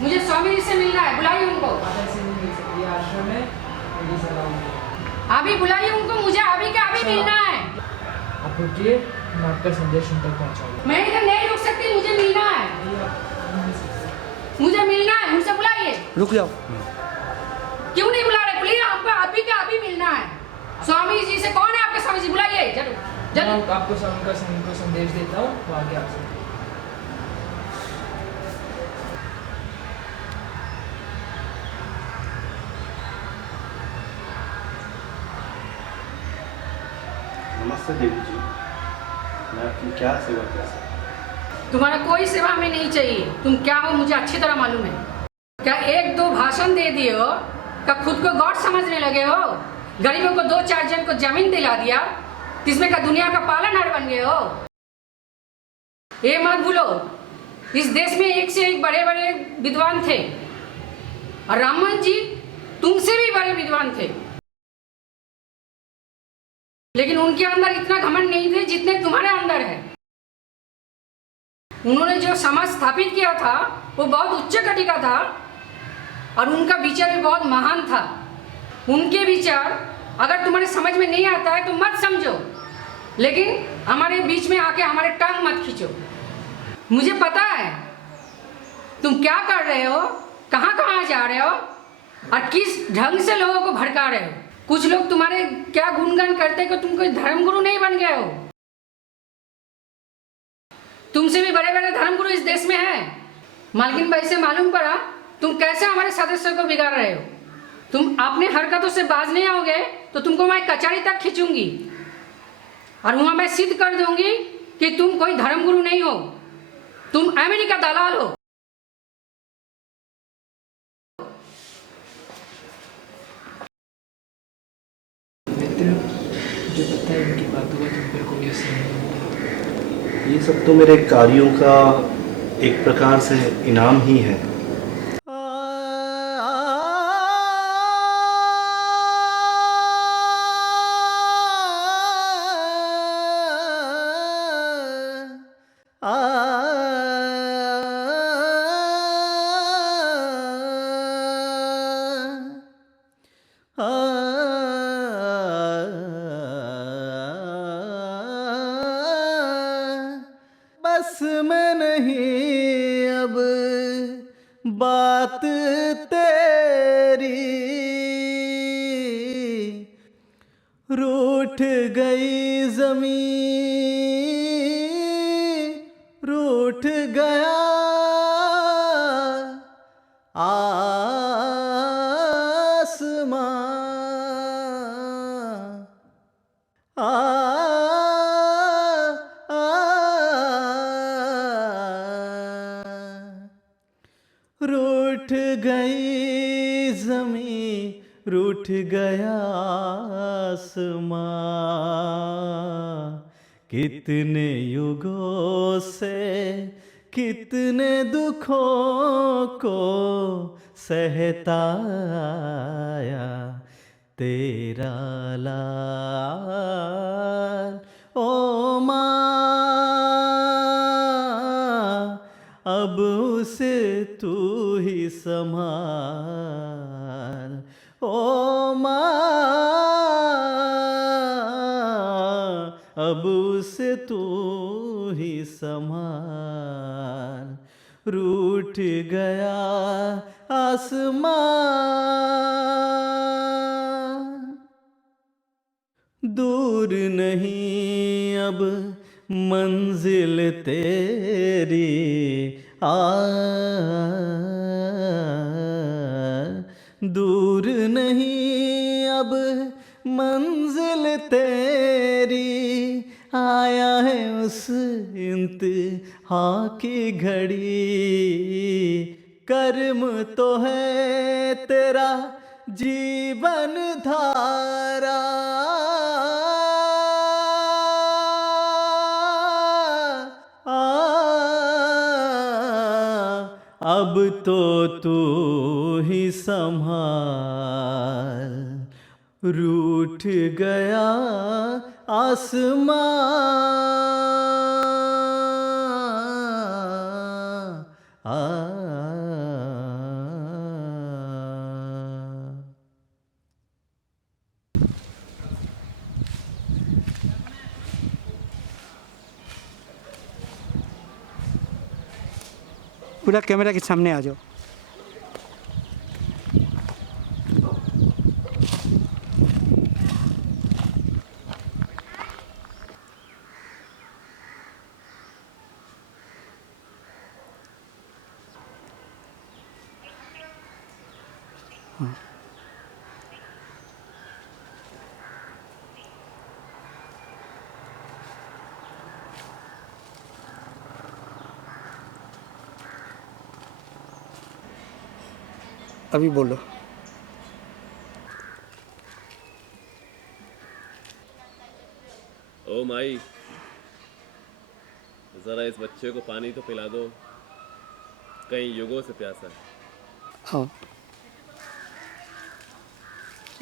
मुझे स्वामी जी से मिलना है, बुलाइए उनको। आश्रम है, अभी बुलाइए उनको, मुझे अभी के अभी मिलना है। आप रुकिए, मैं आपका संदेश उन तक पहुंचाऊंगा। मैं इधर नहीं रुक सकती, मुझे मिलना है, मुझे मिलना है, मुझसे बुलाइए। रुक जाओ। क्यों नहीं बुला रहे? प्लीज, आपको अभी के अभी मिलना है। स्वामी जी से कौन है आपके स्वामी जी? बुलाइए जरूर जरूर। मैं आपको उनको संदेश देता हूँ, वो आगे आपसे। नमस्ते देवी जी, मैं आपकी क्या सेवा कर सकता तुम्हारा कोई सेवा हमें नहीं चाहिए। तुम क्या हो मुझे अच्छी तरह मालूम है। क्या एक दो भाषण दे दिए हो? क्या खुद को गॉड समझने लगे हो? गरीबों को 2-4 जन को जमीन दिला दिया, जिसमें का दुनिया का पालनहार बन गए हो। ये मत भूलो, इस देश में एक से एक बड़े बड़े विद्वान थे, और रामन जी तुमसे भी बड़े विद्वान थे, लेकिन उनके अंदर इतना घमंड नहीं थे जितने तुम्हारे अंदर है। उन्होंने जो समाज स्थापित किया था वो बहुत उच्च कोटि का था, और उनका विचार भी बहुत महान था। उनके विचार अगर तुम्हारे समझ में नहीं आता है तो मत समझो, लेकिन हमारे बीच में आके हमारे टांग मत खींचो। मुझे पता है तुम क्या कर रहे हो, कहाँ कहाँ जा रहे हो, और किस ढंग से लोगों को भड़का रहे हो। कुछ लोग तुम्हारे क्या गुणगान करते कि तुम कोई धर्मगुरु नहीं बन गए हो। तुमसे भी बड़े बड़े धर्मगुरु इस देश में हैं। मालकिन भाई से मालूम पड़ा तुम कैसे हमारे सदस्यों को बिगाड़ रहे हो। तुम अपने हरकतों से बाज नहीं आओगे तो तुमको मैं कचहरी तक खींचूंगी, और वहां मैं सिद्ध कर दूंगी कि तुम कोई धर्मगुरु नहीं हो, तुम अमेरिका दलाल हो। जो पता है इनकी बातों का तुम पर कोई असर नहीं। ये सब तो मेरे कार्यों का एक प्रकार से इनाम ही है। बस में नहीं अब बात तेरी, रूठ गई ज़मीं, रूठ गया रूठ गई ज़मीं, रूठ गया आसमां। कितने युगों से कितने दुखों को सहता आया तेरा लाल ओ माँ। अब उसे तू ही संभाल ओ माँ, अब उसे तू ही संभाल। रूठ गया आसमां, दूर नहीं अब मंजिल तेरी दूर नहीं अब मंजिल तेरी। आया है उस इंतहा की घड़ी, कर्म तो है तेरा जीवन धारा। अब तो तू ही संभाल, रूठ गया आसमां। पूरा कैमरा के सामने आ जाओ। अभी बोलो। ओ माई, जरा इस बच्चे को पानी तो पिला दो, कई युगों से प्यासा है। हाँ,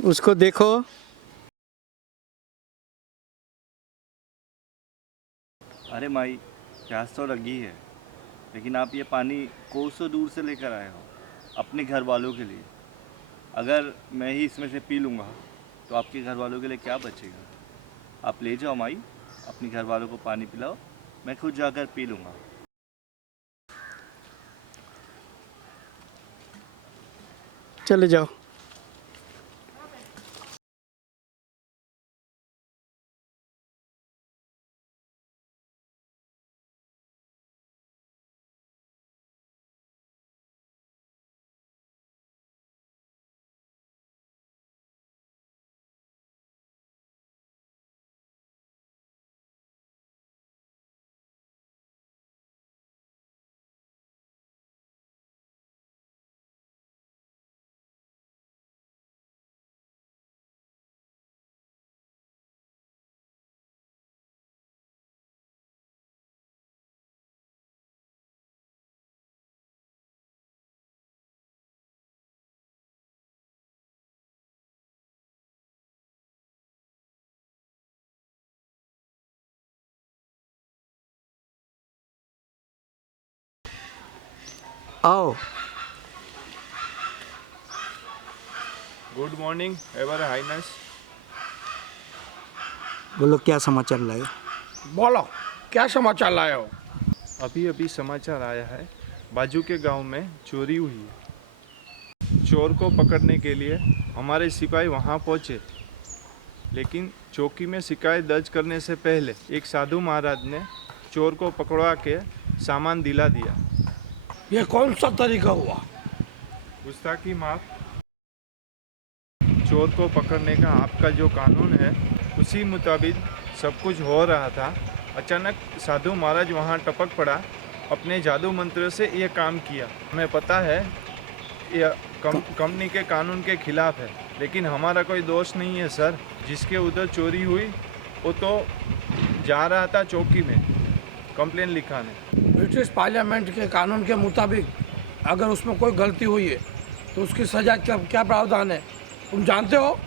उसको देखो। अरे माई, प्यास तो लगी है, लेकिन आप ये पानी कोसों दूर से लेकर आए हो अपने घर वालों के लिए। अगर मैं ही इसमें से पी लूँगा तो आपके घर वालों के लिए क्या बचेगा? आप ले जाओ माई, अपने घर वालों को पानी पिलाओ, मैं खुद जाकर पी लूँगा। चले जाओ। आओ। Good morning ever highness. बोलो क्या समाचार लाए? बोलो क्या समाचार लाए हो? अभी अभी समाचार आया है, बाजू के गांव में चोरी हुई है। चोर को पकड़ने के लिए हमारे सिपाही वहां पहुंचे, लेकिन चौकी में शिकायत दर्ज करने से पहले एक साधु महाराज ने चोर को पकड़वा के सामान दिला दिया। ये कौन सा तरीका हुआ? गुस्ताखी माफ। चोर को पकड़ने का आपका जो कानून है उसी मुताबिक सब कुछ हो रहा था। अचानक साधु महाराज वहाँ टपक पड़ा, अपने जादू मंत्र से ये काम किया। हमें पता है यह कंपनी के कानून के खिलाफ है, लेकिन हमारा कोई दोष नहीं है सर। जिसके उधर चोरी हुई वो तो जा रहा था चौकी में कंप्लेन लिखाने। ब्रिटिश पार्लियामेंट के कानून के मुताबिक अगर उसमें कोई गलती हुई है तो उसकी सजा क्या प्रावधान है तुम जानते हो?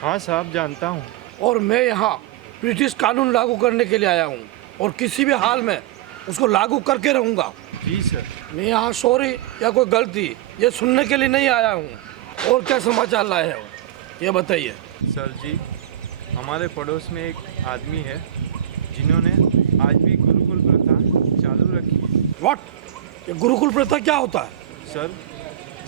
हाँ साहब, जानता हूँ। और मैं यहाँ ब्रिटिश कानून लागू करने के लिए आया हूँ और किसी भी हाल में उसको लागू करके रहूँगा। जी सर। मैं यहाँ चोरी या कोई गलती ये सुनने के लिए नहीं आया हूँ। और क्या समाचार लाए हो ये बताइए। सर जी, हमारे पड़ोस में एक आदमी है जिन्होंने आज भी गुरुकुल प्रथा चालू रखी है। व्हाट? ये गुरुकुल प्रथा क्या होता है? सर,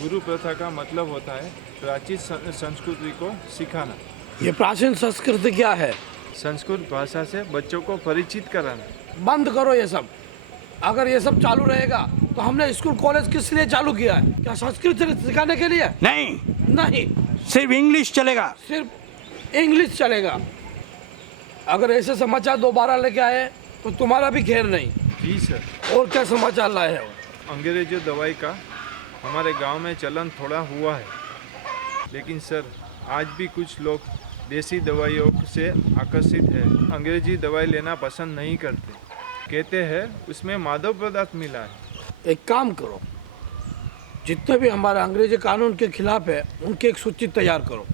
गुरु प्रथा का मतलब होता है प्राचीन संस्कृति को सिखाना। ये प्राचीन संस्कृति क्या है? संस्कृत भाषा से बच्चों को परिचित कराना। बंद करो ये सब। अगर ये सब चालू रहेगा तो हमने स्कूल कॉलेज किस लिए चालू किया है? क्या संस्कृत सिखाने के लिए? नहीं, नहीं, सिर्फ इंग्लिश चलेगा। सिर्फ इंग्लिश चलेगा। अगर ऐसे समाचार दोबारा लेके आए तो तुम्हारा भी खैर नहीं। जी सर। और क्या समाचार लाए हो? अंग्रेजी दवाई का हमारे गांव में चलन थोड़ा हुआ है, लेकिन सर आज भी कुछ लोग देसी दवाइयों से आकर्षित है, अंग्रेजी दवाई लेना पसंद नहीं करते। कहते हैं उसमें मादक पदार्थ मिला है। एक काम करो, जितने भी हमारे अंग्रेजी कानून के खिलाफ है उनकी एक सूची तैयार करो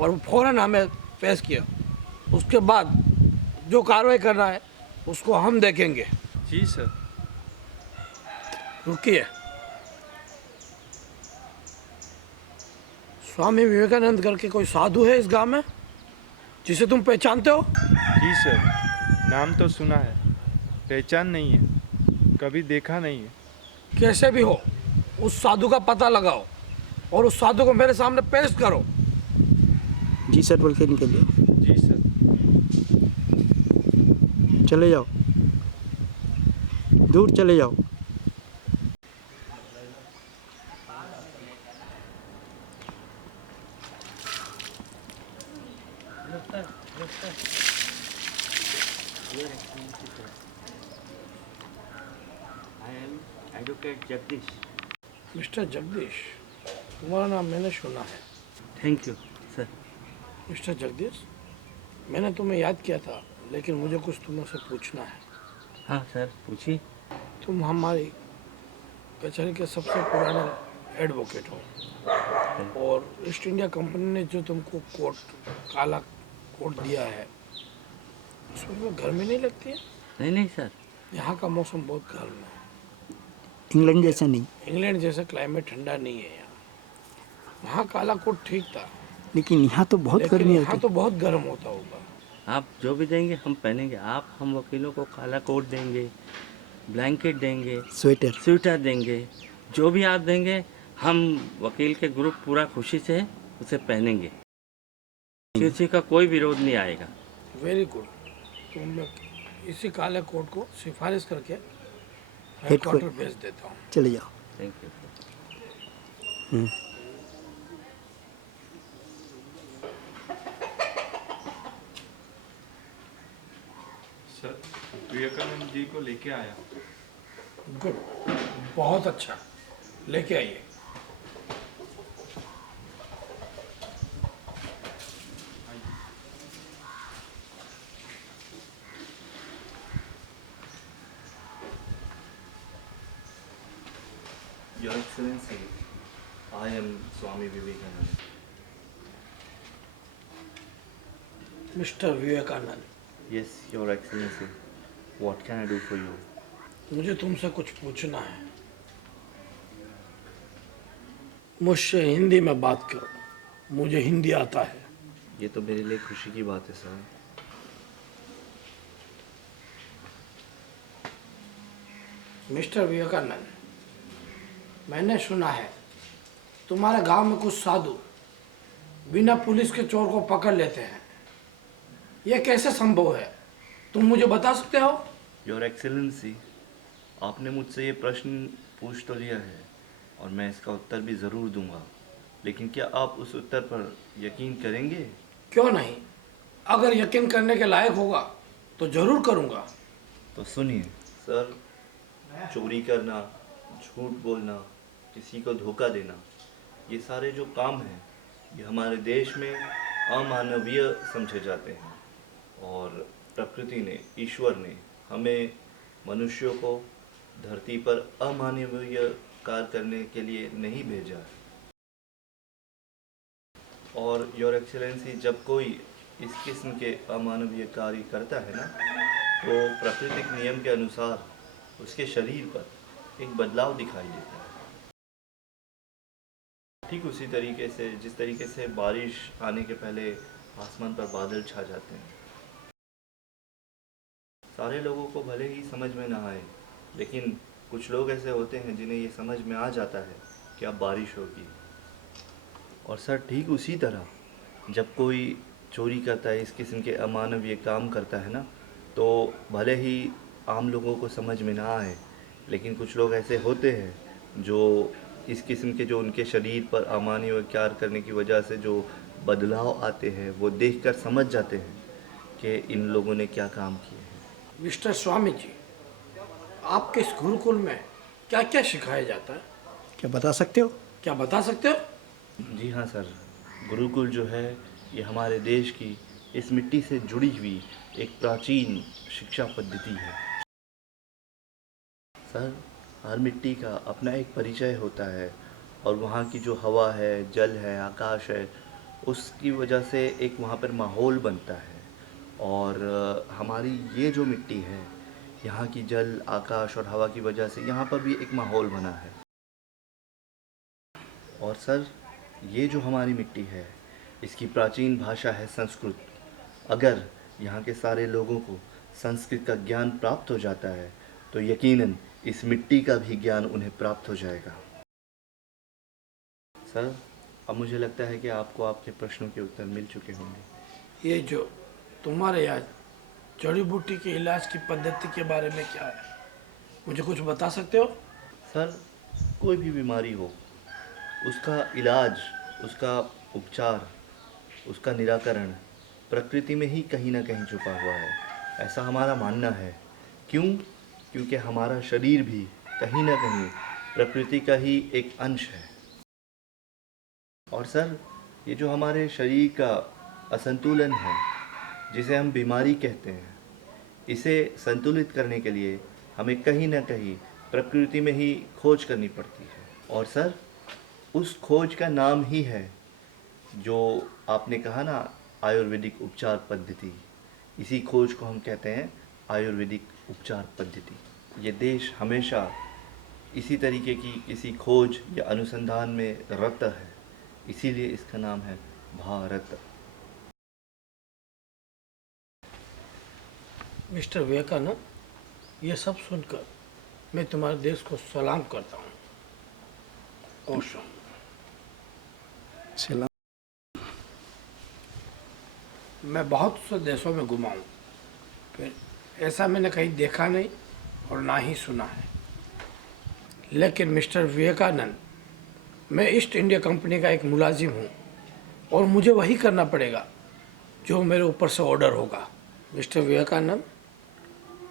और वो फौरन हमें पेश किया। उसके बाद जो कार्रवाई करना है उसको हम देखेंगे। जी सर। रुकिए, स्वामी विवेकानंद करके कोई साधु है इस गांव में जिसे तुम पहचानते हो? जी सर, नाम तो सुना है, पहचान नहीं है, कभी देखा नहीं है। कैसे भी हो उस साधु का पता लगाओ और उस साधु को मेरे सामने पेश करो। जी सर बोल के निकलिए। जी सर। चले जाओ, दूर चले जाओ। एडवोकेट जगदीश। मिस्टर जगदीश, तुम्हारा नाम मैंने सुना है। Thank you sir. Mister Jagdish, मैंने तुम्हें याद किया था लेकिन मुझे कुछ तुमसे पूछना है। हाँ सर, पूछिए। तुम हमारी कचहरी के सबसे पुराने एडवोकेट हो और ईस्ट इंडिया कंपनी ने जो तुमको काला कोट दिया है उसमें तुम्हें गर्मी नहीं लगती है? नहीं सर। यहाँ का मौसम बहुत गर्म है। इंग्लैंड जैसा नहीं, इंग्लैंड जैसा क्लाइमेट ठंडा नहीं है यहाँ। वहाँ काला कोट ठीक था लेकिन यहाँ तो बहुत लेकिन गर्मी यहाँ होती तो बहुत गर्म होता होगा। आप जो भी देंगे हम पहनेंगे। आप हम वकीलों को काला कोट देंगे, ब्लैंकेट देंगे, स्वेटर। स्वेटर देंगे, जो भी आप देंगे हम वकील के ग्रुप पूरा खुशी से उसे पहनेंगे। किसी का कोई विरोध नहीं आएगा। Very good. तो मैं इसी काले कोट को सिफारिश करके हेडक्वार्टर हेडक्वार्टर भेज देता हूँ। चले जाओ। Thank you. Sir, Vivekananda ji को लेके आया। गुड, बहुत अच्छा, लेके आइए। Your Excellency, I am Swami Vivekananda. Mister Vivekananda, Yes, Your Excellency. What can I do for you? मुझे तुमसे कुछ पूछना है। मुझसे हिंदी में बात करो, मुझे हिंदी आता है। ये तो मेरे लिए खुशी की बात है सर। मिस्टर विवेकानंद, मैंने सुना है तुम्हारे गांव में कुछ साधु बिना पुलिस के चोर को पकड़ लेते हैं। यह कैसे संभव है, तुम मुझे बता सकते हो? योर एक्सेलेंसी, आपने मुझसे ये प्रश्न पूछ तो लिया है और मैं इसका उत्तर भी ज़रूर दूंगा, लेकिन क्या आप उस उत्तर पर यकीन करेंगे? क्यों नहीं, अगर यकीन करने के लायक होगा तो जरूर करूंगा। तो सुनिए सर, चोरी करना, झूठ बोलना, किसी को धोखा देना, ये सारे जो काम हैं ये हमारे देश में अमानवीय समझे जाते हैं और प्रकृति ने, ईश्वर ने हमें मनुष्यों को धरती पर अमानवीय कार्य करने के लिए नहीं भेजा। और योर एक्सीलेंसी, जब कोई इस किस्म के अमानवीय कार्य करता है ना, तो प्राकृतिक नियम के अनुसार उसके शरीर पर एक बदलाव दिखाई देता है। ठीक उसी तरीके से जिस तरीके से बारिश आने के पहले आसमान पर बादल छा जाते हैं। सारे लोगों को भले ही समझ में ना आए, लेकिन कुछ लोग ऐसे होते हैं जिन्हें ये समझ में आ जाता है कि अब बारिश होगी। और सर, ठीक उसी तरह जब कोई चोरी करता है, इस किस्म के अमानवीय काम करता है ना, तो भले ही आम लोगों को समझ में ना आए, लेकिन कुछ लोग ऐसे होते हैं जो इस किस्म के जो उनके शरीर पर अमानवीय कार्य करने की वजह से जो बदलाव आते हैं वो देखकर समझ जाते हैं कि इन लोगों ने क्या काम किए हैं। मिस्टर स्वामी जी, आपके इस गुरुकुल में क्या क्या सिखाया जाता है? क्या बता सकते हो? क्या बता सकते हो? जी हाँ सर, गुरुकुल जो है ये हमारे देश की इस मिट्टी से जुड़ी हुई एक प्राचीन शिक्षा पद्धति है। सर, हर मिट्टी का अपना एक परिचय होता है और वहाँ की जो हवा है, जल है, आकाश है, उसकी वजह से एक वहाँ पर माहौल बनता है। और हमारी ये जो मिट्टी है, यहाँ की जल, आकाश और हवा की वजह से यहाँ पर भी एक माहौल बना है। और सर, ये जो हमारी मिट्टी है, इसकी प्राचीन भाषा है संस्कृत। अगर यहाँ के सारे लोगों को संस्कृत का ज्ञान प्राप्त हो जाता है तो यकीनन इस मिट्टी का भी ज्ञान उन्हें प्राप्त हो जाएगा। सर, अब मुझे लगता है कि आपको आपके प्रश्नों के उत्तर मिल चुके होंगे। ये जो तुम्हारे यहाँ जड़ी बूटी के इलाज की पद्धति के बारे में क्या है, मुझे कुछ बता सकते हो? सर, कोई भी बीमारी हो, उसका इलाज, उसका उपचार, उसका निराकरण प्रकृति में ही कहीं ना कहीं छुपा हुआ है, ऐसा हमारा मानना है। क्यों? क्योंकि हमारा शरीर भी कहीं ना कहीं प्रकृति का ही एक अंश है। और सर, ये जो हमारे शरीर का असंतुलन है, जिसे हम बीमारी कहते हैं, इसे संतुलित करने के लिए हमें कहीं ना कहीं प्रकृति में ही खोज करनी पड़ती है। और सर, उस खोज का नाम ही है जो आपने कहा ना, आयुर्वेदिक उपचार पद्धति। इसी खोज को हम कहते हैं आयुर्वेदिक उपचार पद्धति। ये देश हमेशा इसी तरीके की किसी खोज या अनुसंधान में रत है, इसीलिए इसका नाम है भारत। मिस्टर विवेकानंद, ये सब सुनकर मैं तुम्हारे देश को सलाम करता हूँ। ओशो। सलाम। मैं बहुत से देशों में घुमा हूँ, फिर ऐसा मैंने कहीं देखा नहीं और ना ही सुना है। लेकिन मिस्टर विवेकानंद, मैं ईस्ट इंडिया कंपनी का एक मुलाजिम हूँ और मुझे वही करना पड़ेगा जो मेरे ऊपर से ऑर्डर होगा। मिस्टर विवेकानंद,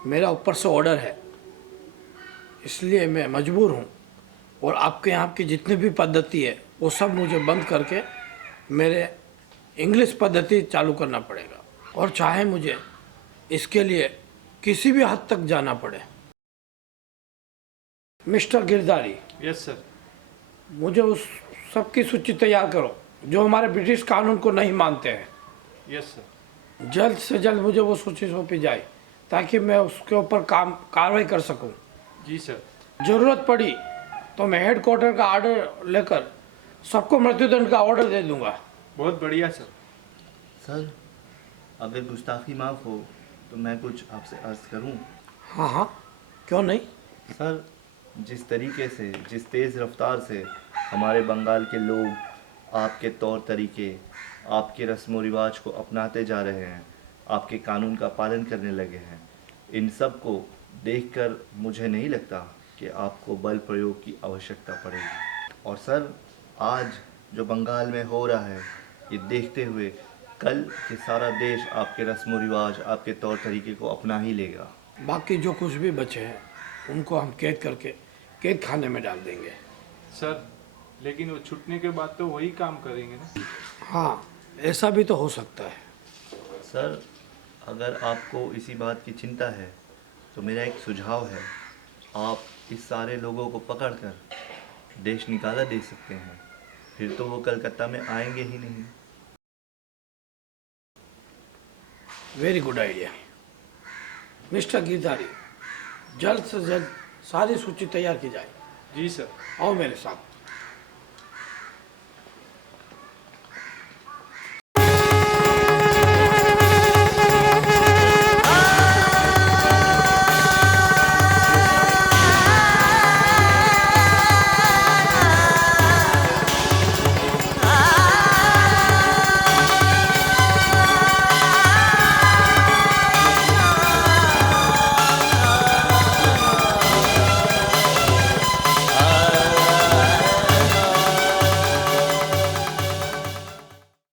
मेरा ऊपर से ऑर्डर है, इसलिए मैं मजबूर हूँ और आपके यहाँ की जितनी भी पद्धति है वो सब मुझे बंद करके मेरे इंग्लिश पद्धति चालू करना पड़ेगा, और चाहे मुझे इसके लिए किसी भी हद तक जाना पड़े। Mister Girdhari, yes sir. मुझे उस सब की सूची तैयार करो जो हमारे ब्रिटिश कानून को नहीं मानते हैं। Yes sir. जल्द से जल्द मुझे वो सूची सौंपी जाए ताकि मैं उसके ऊपर कार्रवाई कर सकूं। जी सर। ज़रूरत पड़ी तो मैं हेडक्वार्टर का ऑर्डर लेकर सबको मृत्युदंड का ऑर्डर दे दूंगा। बहुत बढ़िया सर। सर, अगर गुस्ताखी माफ़ हो तो मैं कुछ आपसे अर्ज़ करूं? हाँ हाँ, क्यों नहीं। सर, जिस तरीके से, जिस तेज़ रफ्तार से हमारे बंगाल के लोग आपके तौर तरीके, आपके रस्म व रिवाज को अपनाते जा रहे हैं, आपके कानून का पालन करने लगे हैं, इन सब को देखकर मुझे नहीं लगता कि आपको बल प्रयोग की आवश्यकता पड़ेगी। और सर, आज जो बंगाल में हो रहा है, ये देखते हुए कल के सारा देश आपके रस्म व रिवाज, आपके तौर तरीके को अपना ही लेगा। बाकी जो कुछ भी बचे हैं उनको हम कैद करके कैद खाने में डाल देंगे। सर, लेकिन वो छूटने के बाद तो वही काम करेंगे ना। हाँ, ऐसा भी तो हो सकता है। सर, अगर आपको इसी बात की चिंता है तो मेरा एक सुझाव है, आप इस सारे लोगों को पकड़कर देश निकाला दे सकते हैं, फिर तो वो कलकत्ता में आएंगे ही नहीं। Very good idea. Mister Girdhari, जल्द से जल्द सारी सूची तैयार की जाए। जी सर। आओ मेरे साथ।